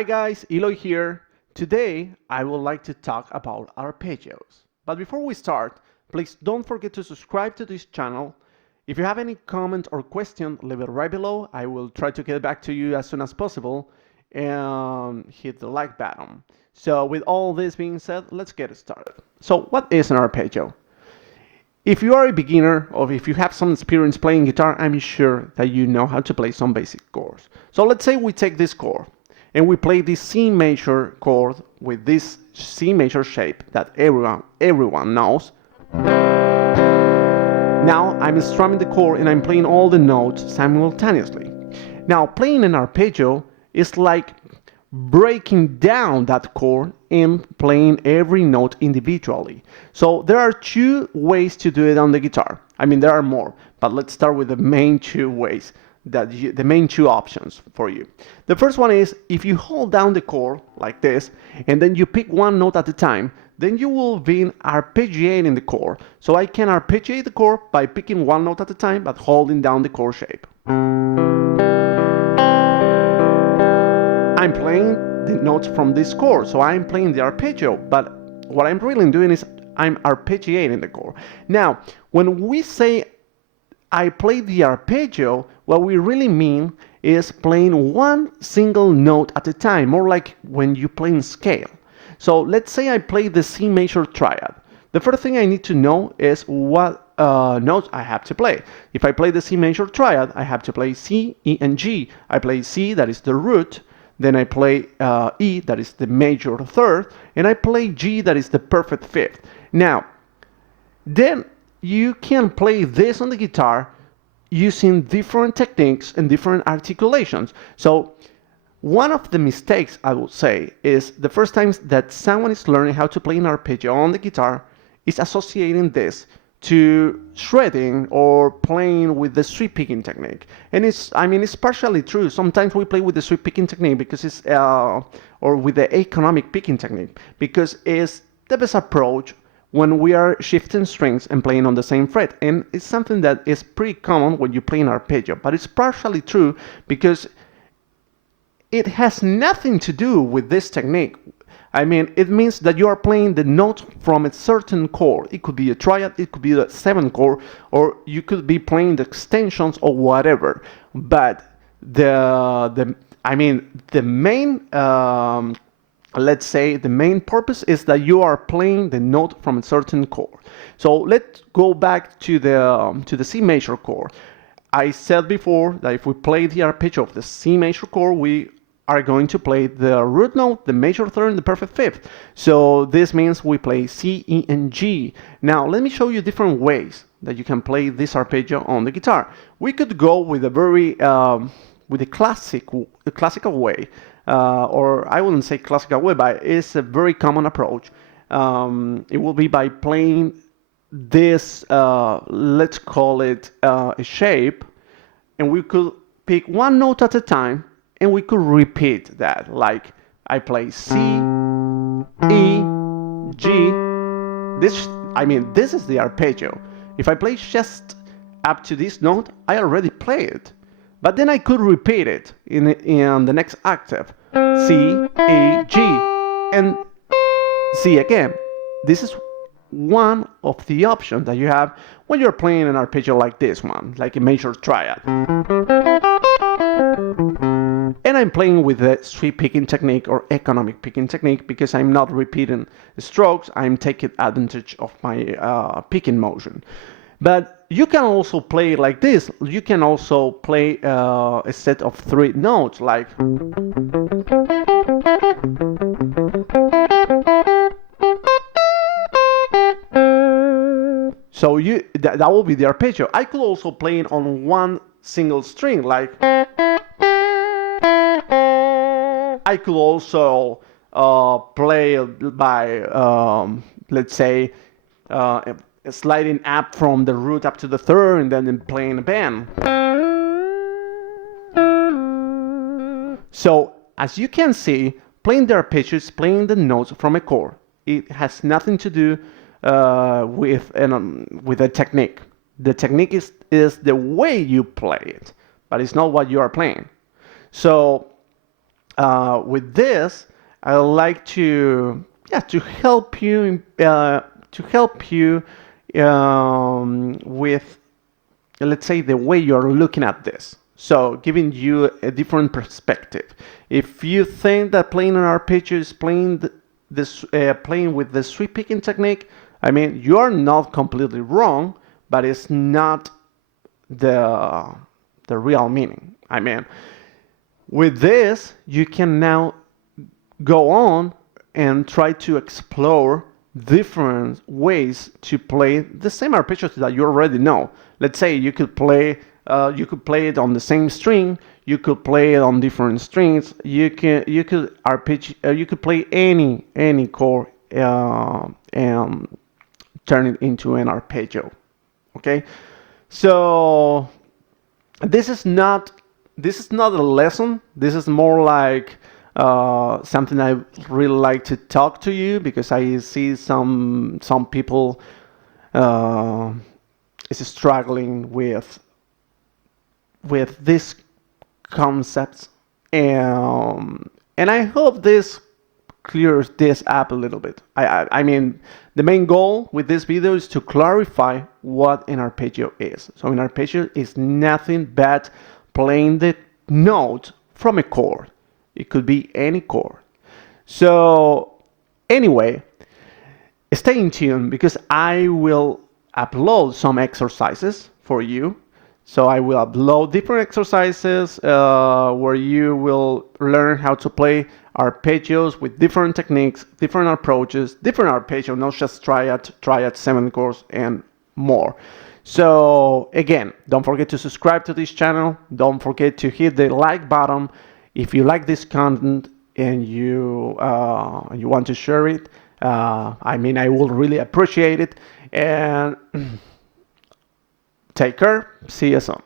Hi guys, Eloy here. Today I would like to talk about arpeggios. But before we start, please don't forget to subscribe to this channel. If you have any comment or question, leave it right below. I will try to get back to you as soon as possible and hit the like button. So with all this being said, let's get started. So what is an arpeggio? If you are a beginner or if you have some experience playing guitar, I'm sure that you know how to play some basic chords. So let's say we take this chord and we play this C major chord with this C major shape that everyone knows. Now I'm strumming the chord and I'm playing all the notes simultaneously. Now playing an arpeggio is like breaking down that chord and playing every note individually. So there are two ways to do it on the guitar. I mean, there are more, but let's start with the main two ways, the main two options for you. The first one is if you hold down the chord like this and then you pick one note at a time, then you will be arpeggiating the chord. So I can arpeggiate the chord by picking one note at a time but holding down the chord shape. I'm playing the notes from this chord, so I'm playing the arpeggio, but what I'm really doing is I'm arpeggiating the chord. Now, when we say I play the arpeggio, what we really mean is playing one single note at a time, more like when you play in scale. So let's say I play the C major triad. The first thing I need to know is what notes I have to play. If I play the C major triad, I have to play C, E, and G. I play C, that is the root. Then I play E, that is the major third, and I play G, that is the perfect fifth. Now, then you can play this on the guitar using different techniques and different articulations. So one of the mistakes I would say is the first time that someone is learning how to play an arpeggio on the guitar is associating this to shredding or playing with the sweep picking technique. And it's partially true. Sometimes we play with the sweep picking technique because it's, or with the economic picking technique, because it's the best approach when we are shifting strings and playing on the same fret. And it's something that is pretty common when you play an arpeggio, but it's partially true because it has nothing to do with this technique. I mean, it means that you are playing the note from a certain chord. It could be a triad, it could be the seventh chord, or you could be playing the extensions or whatever. But the main, let's say, the main purpose is that you are playing the note from a certain chord. So let's go back to the C major chord. I said before that if we play the arpeggio of the C major chord, we are going to play the root note, the major third, and the perfect fifth. So this means we play C, E, and G. Now let me show you different ways that you can play this arpeggio on the guitar. We could go with a very with a classical way, or I wouldn't say classical way, but it's a very common approach. It will be by playing this, let's call it a shape, and we could pick one note at a time and we could repeat that, like I play C, E, G. This is the arpeggio. If I play just up to this note, I already play it. But then I could repeat it in the next octave. C, E, G, and C again. This is one of the options that you have when you're playing an arpeggio like this one, like a major triad. And I'm playing with the sweep picking technique or economic picking technique because I'm not repeating the strokes, I'm taking advantage of my picking motion. But you can also play like this. You can also play a set of three notes, like so that will be the arpeggio. I could also play it on one single string, like I could also play by let's say sliding up from the root up to the third and then playing a bend. So as you can see, playing the arpeggio is playing the notes from a chord. It has nothing to do with a technique. The technique is the way you play it, but it's not what you are playing. So with this, I would like to, yeah, to help you with, let's say, the way you're looking at this. So giving you a different perspective. If you think that playing an arpeggio is playing with the sweep picking technique, I mean, you are not completely wrong, but it's not the real meaning. I mean, with this, you can now go on and try to explore different ways to play the same arpeggios that you already know. Let's say you could play it on the same string. You could play it on different strings. You could you could play any chord and turn it into an arpeggio. Okay, so this is not a lesson. This is more like something I really like to talk to you, because I see some people uh, is struggling with these concepts, and I hope this clears this up a little bit. I mean, the main goal with this video is to clarify what an arpeggio is. So an arpeggio is nothing but playing the note from a chord. It could be any chord. So anyway, stay in tune, because I will upload some exercises for you. So I will upload different exercises where you will learn how to play arpeggios with different techniques, different approaches, different arpeggios, not just triad, seventh chords, and more. So again, don't forget to subscribe to this channel. Don't forget to hit the like button if you like this content and you want to share it. I mean, I will really appreciate it. And take care. See you soon.